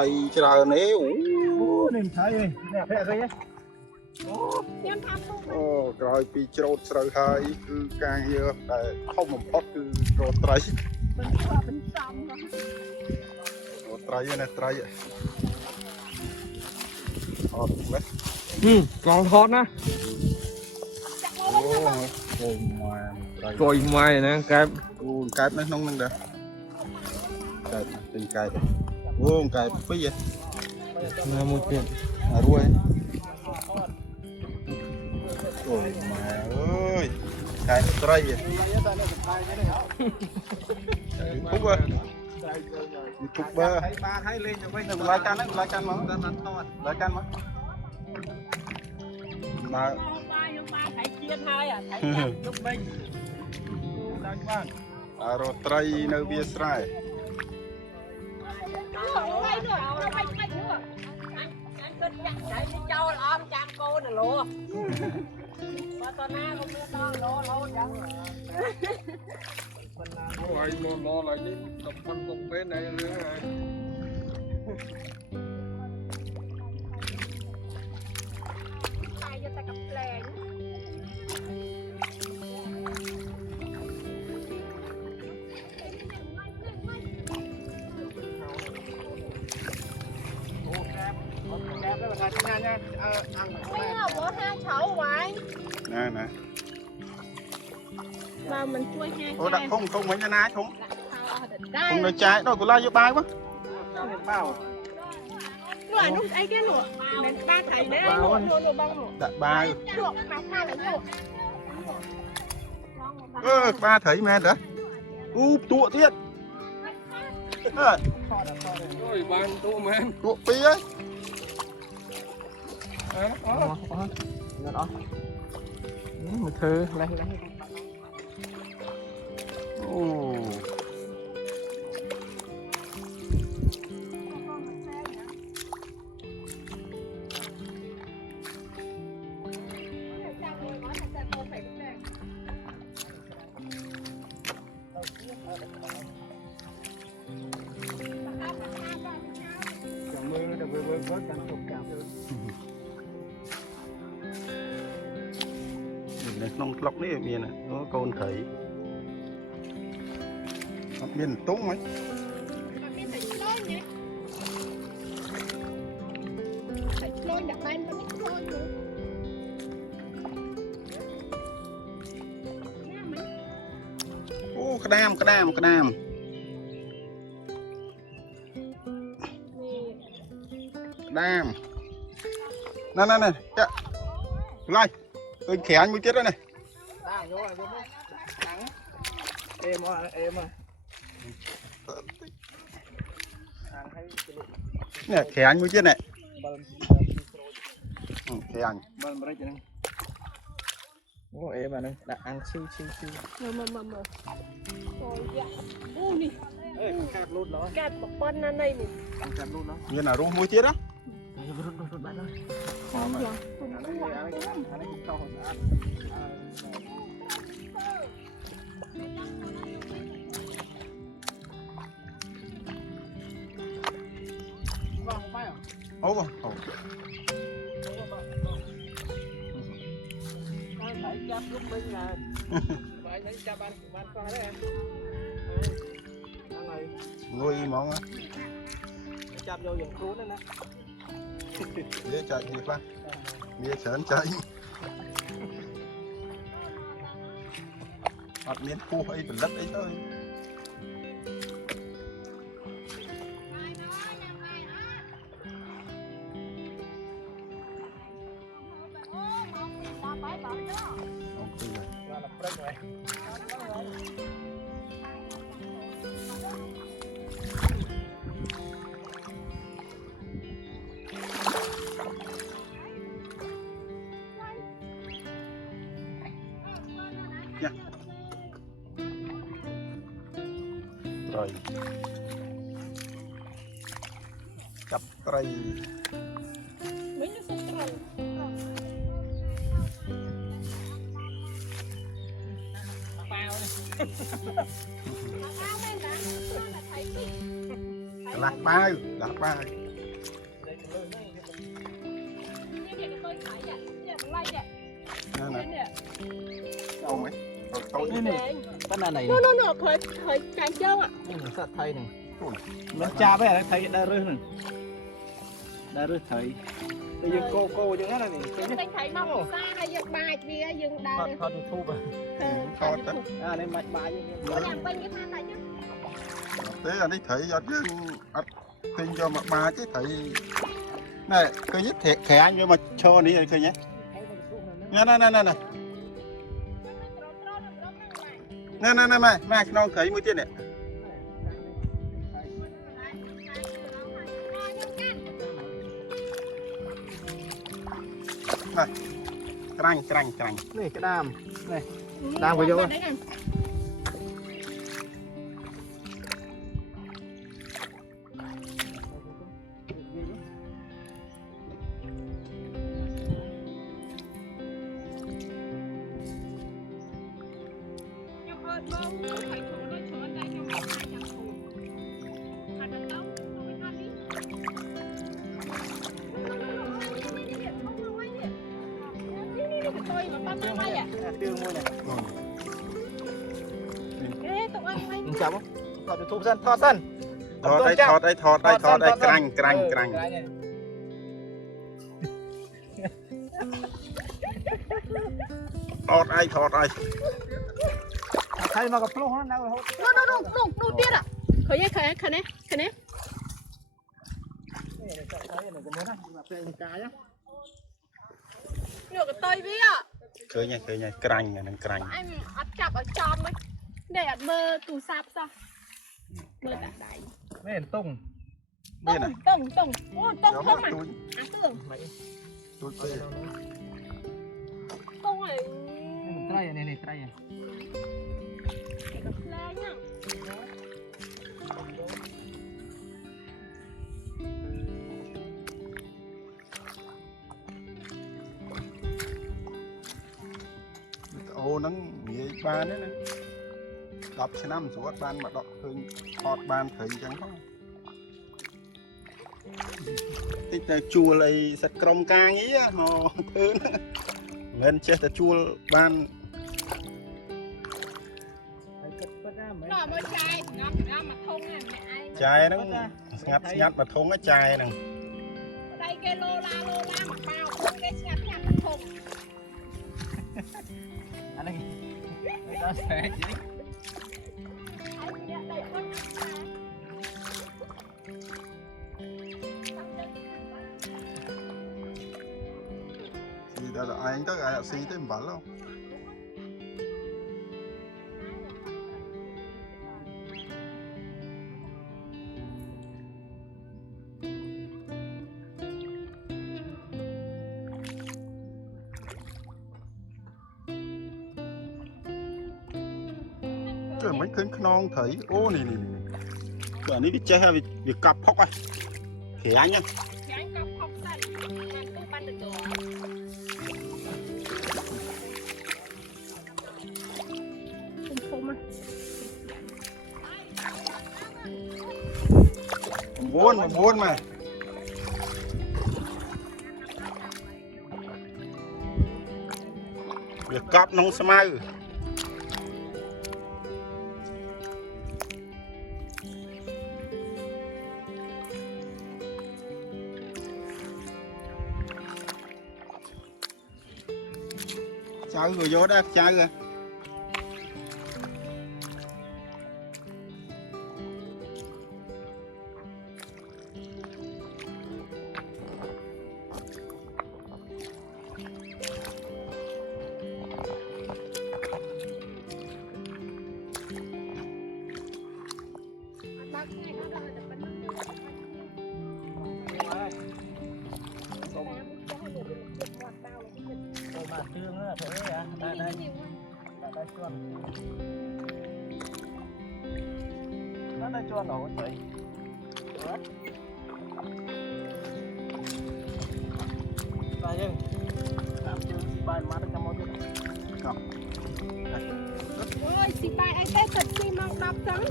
ត្រីច្រើនទេអូនេះថៃនេះភ័ក្រអីខ្ញុំថាពុកអូក្រោយពីច្រូតស្រូវហើយគឺការងារដែលធំបំផុតគឺច្រូតត្រីបន្ទាប់បន្សំ ច្រូតត្រីណាត្រីអត់ទេកងថតណាអូម៉ែត្រី គួយម៉ៃណាកែប អូកែបនៅក្នុងហ្នឹងដែរកែបទិញកែបអូកែបពីរ ណាមួយទៀត រួយអូម៉ែអើយកែបត្រីពុកYouTuber បានឲ្យលេងទៅវិញ នៅឡាយកាន់ហ្នឹងឡាយកាន់មកឡាយកាន់មកបើ ខ្ញុំបានថៃជាតិហើយអាថៃចាប់ទុកវិញ ដល់បាន រត់ត្រីនៅវាស្រែ អូយនោះបាច់នោះអញគិតចាក់ដៃចោលអមចាំកូនឡូបើតណាក៏មានដល់ឡូយ៉ាង អូយមកឡើយនេះទៅប៉ុនពុកពេលណែរឿងហើយ តែយកតែកាផ្លែង កែបទៅថ្ងៃណាអាំង ไม่เอาหัวห้าเฉาไว้ ណា mà mình chui hai អូដាក់ធុងវិញណាធុង đây ធុងនៅចាយដល់កូឡាយកបាយមក បាវ rồi lúc ấy cái lụa mình ba thầy đấy lụa bông lụa ដាក់បាយ lụa mà pha lại lụa ក្បាលត្រីមែនទេអូទួទៀតអើ អូយបានទូមែន ទួពីរហើយ អូអត់អត់មកធ្វើលេះ អូ ចាំមើលទៅវើចាំទុកចាំ នៅក្នុងក្លុកនេះមានកូនត្រីអត់មានតុងហ៎ thầy lôi đặt lên con nít lôi nữa អូក្តាមក្តាមក្តាម nè ណាចាក់ឡាយឃើញក្រាញមួយទៀតហើយនេះ តាមយកយកមកខាងអេមកអេមកខាងឲ្យ នេះក្រាញមួយទៀតនេះ បើ ក្រាញ បើមិនរិចហ្នឹងអូអេមកហ្នឹងដាក់អាំងឈី mà ôi dạ ô nè អេកាត់លូតឡោ cạp một con này này nè កាត់លូតឡោ មានអារោះមួយទៀតហ៎ រត់បាត់ហើយ không rồi អានេះតោះស្អាត អូ phải chấp lúc bên là phải thấy cho ban coi đấy em này ងុយហ្មង chấp vô dùng cuốn đó nè វាចាច់នេះខ្លះវាច្រើនចាច់អត់មានពោះអីផលិតអីទៅ là press rồi rồi cặp cây mấy nó sốt rồi bao lạc bao cái này nó khởi cài trơn ạ sát thay này mình cha với lại thay đa rư này đa rư thay bây giờ cô như thế này cái thầy mong xa hay giật bài bia dừng đà thôi thu về thọt đó đây mạch bài như làm quanh cái than này chứ thế anh ấy thấy ở chứ tin cho mặt ba chứ thấy này cứ nhất thẻ anh cho mà cho đi rồi nhé nè mày nó thấy mũi tiên này này trăng này cái đam này đam của vô chấm thọt thu dân thọt dân thọt đây cranh thọt ai thay mà gặp lô nó đâu đâu tiết à khởi này được cái tay với ạ khởi nha cranh này cranh anh ăn chặt ở trong ấy để mơ tủ sạp sao mơ đặt đáy mấy tung tông không mà á tưởng tông này trai này trai lên nhá ô nắng vậy ba nữa nè đọc xe năm số ban mà đọc hơi hot ban thấy chẳng có tích là chùa lại sạch crom ca nghĩ họ thứ lên chết là chùa ban nó mới chai nó mà thùng này mẹ chai nó ngắt mà thùng cái chai nè đây cái lô la mà bao cái ngắt mà thùng anh ấy nó sẽ chỉ thì đó là anh tới ai xí tới bảo đâu cái mấy cái non thấy ô này cái này bị che hay bị cặp phóc à thì anh nhá buôn mà việc cặp nông smai chào người vô đó chào rồi mà trương đó thế à đây chuồn nó đây chuồn nổ thấy đây chứ làm trương xì bài mà nó cầm một cái ôi xì bài anh tết thật xì mong đọc trắng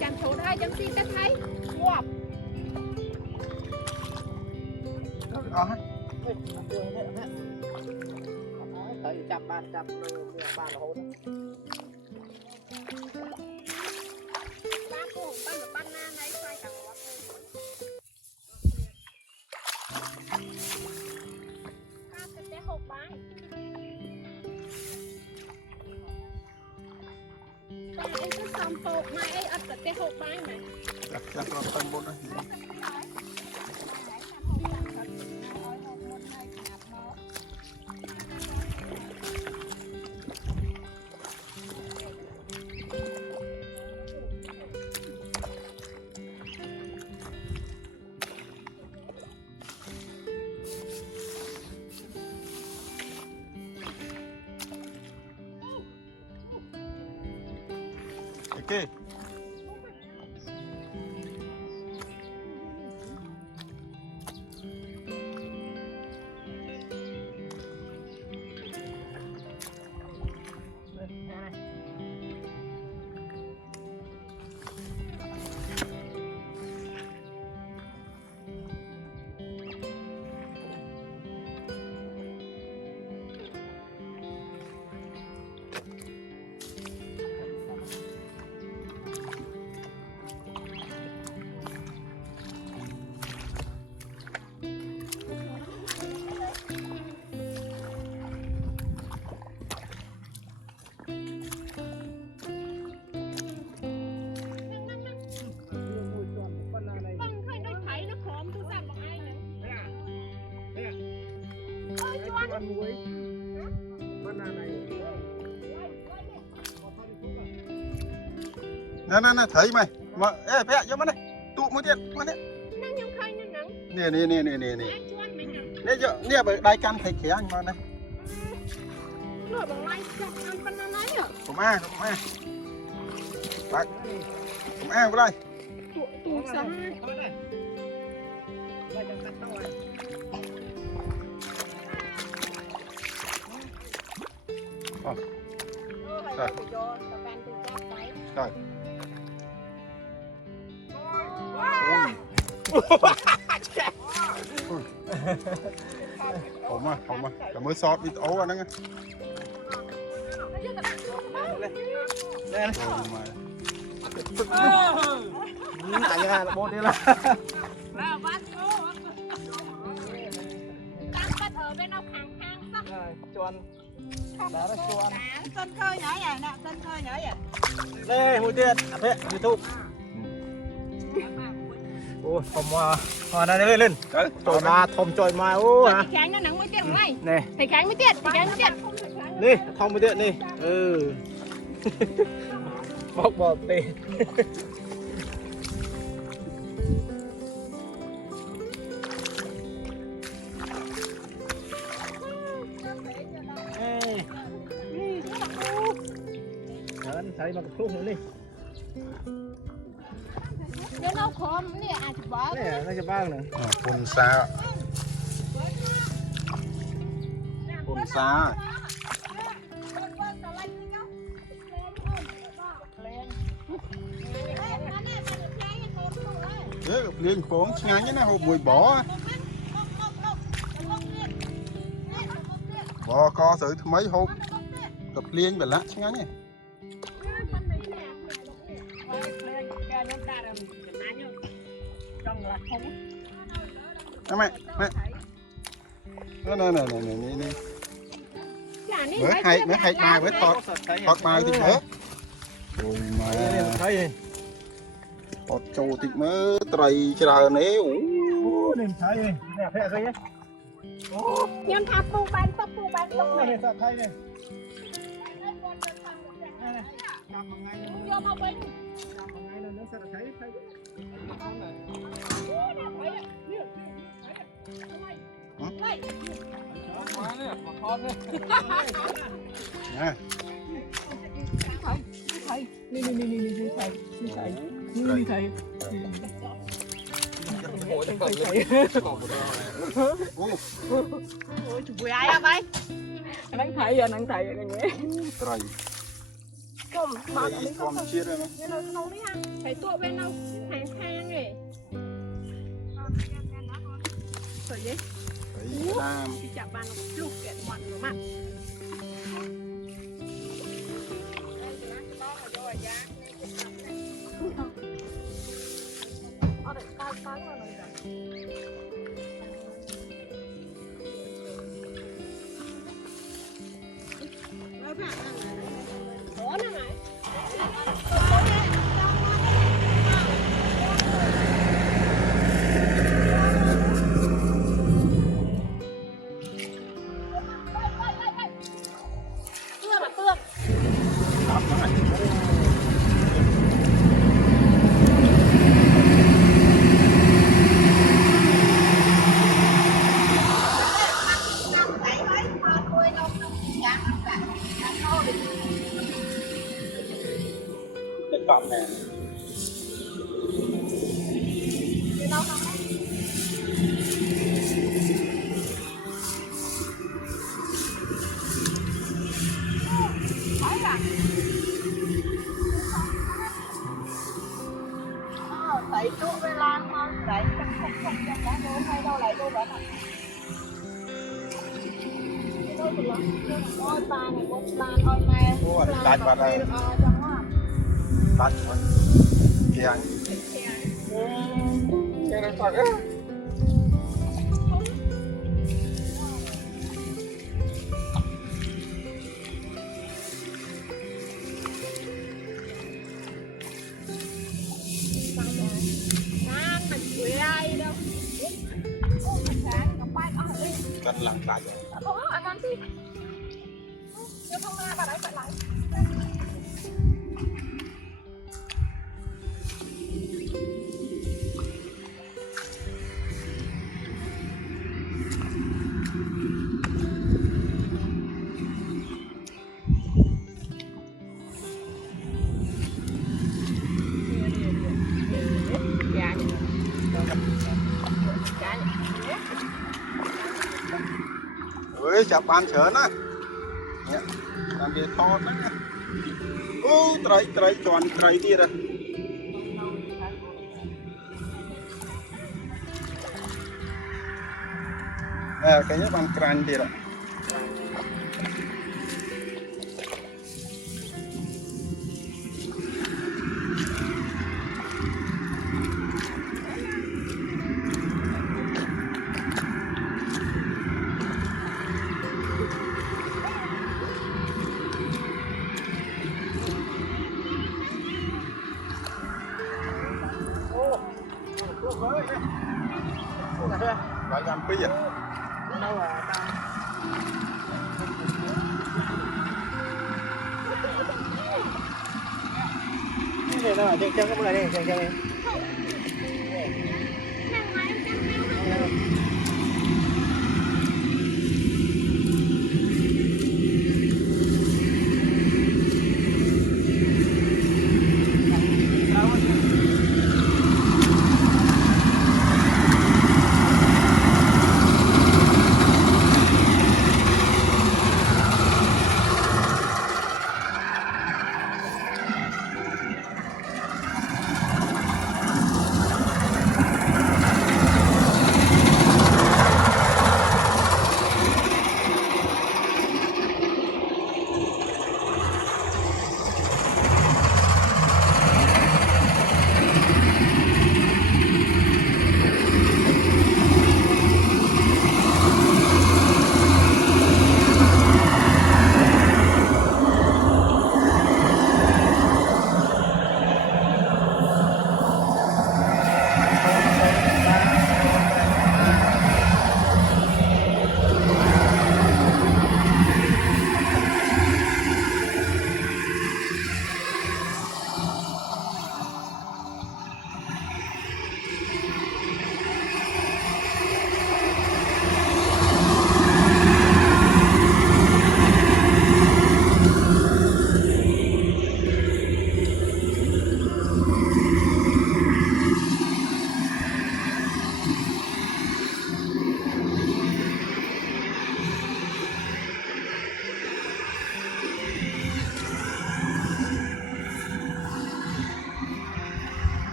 chẳng số đây chẳng xì tết thấy wow thấy chắp ban chắp ban hố đó. Ba cô ban na này sai cả một ba cái hộp bài ba ấy cứ xong hộp này ấy ấp cái hộp bài này chắc là tầm bột đấy. Okay. Nè thấy mày mà ê bé cho mà này tụ một tiền mà này nè bởi đai căn thấy khé anh mà này cũng a bác cũng a vào đây rồi không mà cả mới sót bị ố anh á nãy là bột đi là chuan đó là chuan tên khơi nhỏ vậy nè tên khơi nhỏ vậy đây mũi tiền thế YouTube ôi phòng hoa này lên trồi ma thom trồi ma ô hả thì kháng nó nắng mới tiết của mày nè thì kháng mới tiết đi thom mới tiện đi bóc bò tê thấy nó khúc nữa đi nếu nó khom nè à chụp bó nè nó chụp băng nữa phun xa thế gặp liên cuốn ngay như này hộp mùi bỏ co sự mấy hộp gặp liên về lát ngay nhé mẹ nè mới hay bài với thọt bài thì nữa rồi mà thấy thọt trâu thì mới trầy chờ nế nên thấy nè thế cái nhé nhâm thápปูbán tóc này sao thấy này vô mau bên ngày nó sẽ thấy nè thầy đi thầy ôi chụp ai à bay nắng thầy giờ nắng thầy cái nhé rồi cùng mà con chia ra nó nấu đi ha thấy tụi bên đâu hàng thang này rồi gì ra ที่จับบ้านลูกแกะหมอนหรือมั้งเอาเด็กตายตายมาหน่อยจ้ะแล้วแบบนั้นโอ้นั่นไงเป็นความแน่ ใส่ตู้เวลามาใส่กันคงจะได้โดนให้เราไหลโดนแบบนั้นโดนถึงแล้วโอ้ยปลาเนี่ยมดปลาอ้อยแม่ โอ้ยตัดมาได้ จังว่า ตัดมันเกียงเกียงตัด น้ำมันคุยได้เด้อโอ้มันแข็งกับไปเอาเลย กันหลังตาย โอ้อันนั้นสิเดี๋ยวทำมาแบบไหนแบบไหนเฮ้ยจับปานเฉินนะเนี่ยตามเดียทอดนะโอ้ไตรไตรจวนไตรดีเลยkayaknya ban keranjir lah. Lại làm cái gì? Đâu à ta. Cái này đâu à, chân cái bữa này đi, chân đi.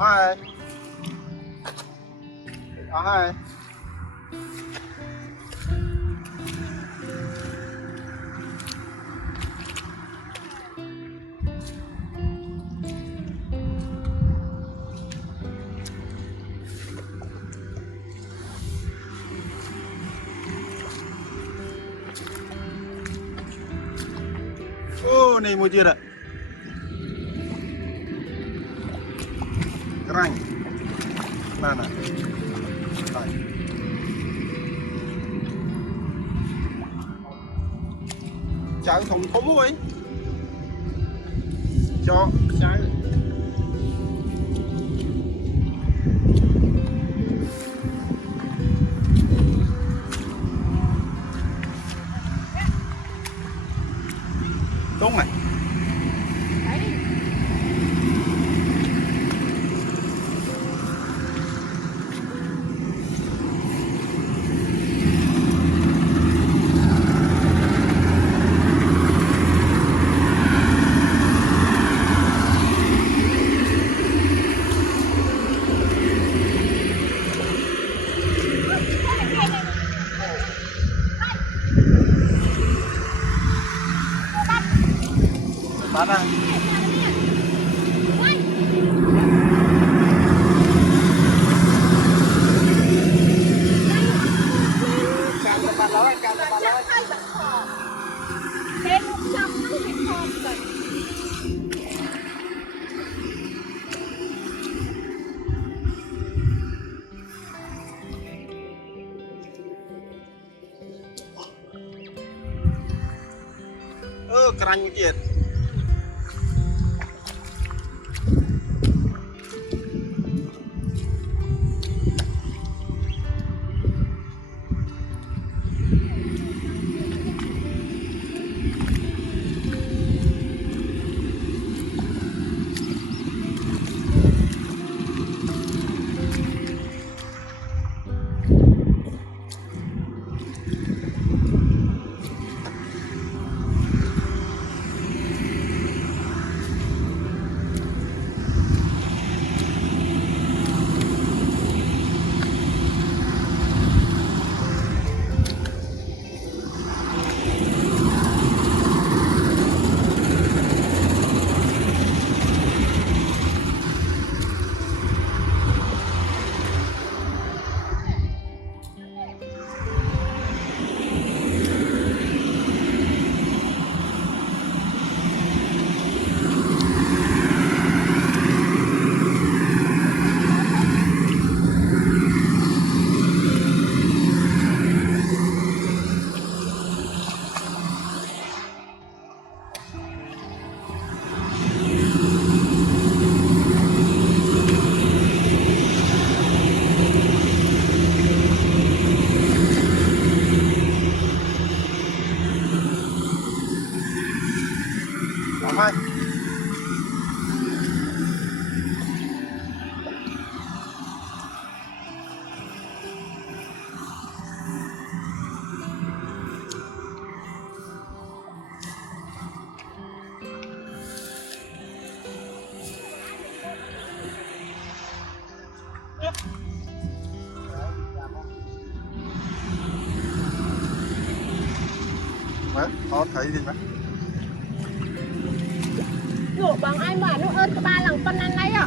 Hai เอาให้โอ้นี่มูจิระกรังนั่นน่ะไปจ่ายthùng thúng ấy cho trái đúng này bán à kerang mujit hai Đấy, có thấy gìไหม Ủa bằng ai mà nó ơn ba lần phân ăn đấy ạ.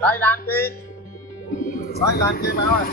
Đây làm chi? Đây làm chi Mão ơi?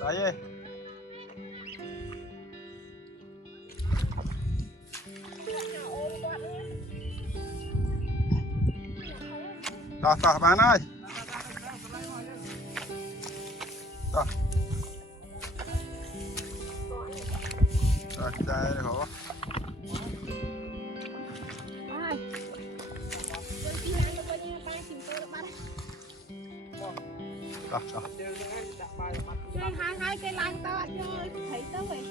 đấy bạn ơi rồi đây hổ rồi hai cái lăng to chơi thấy đâu vậy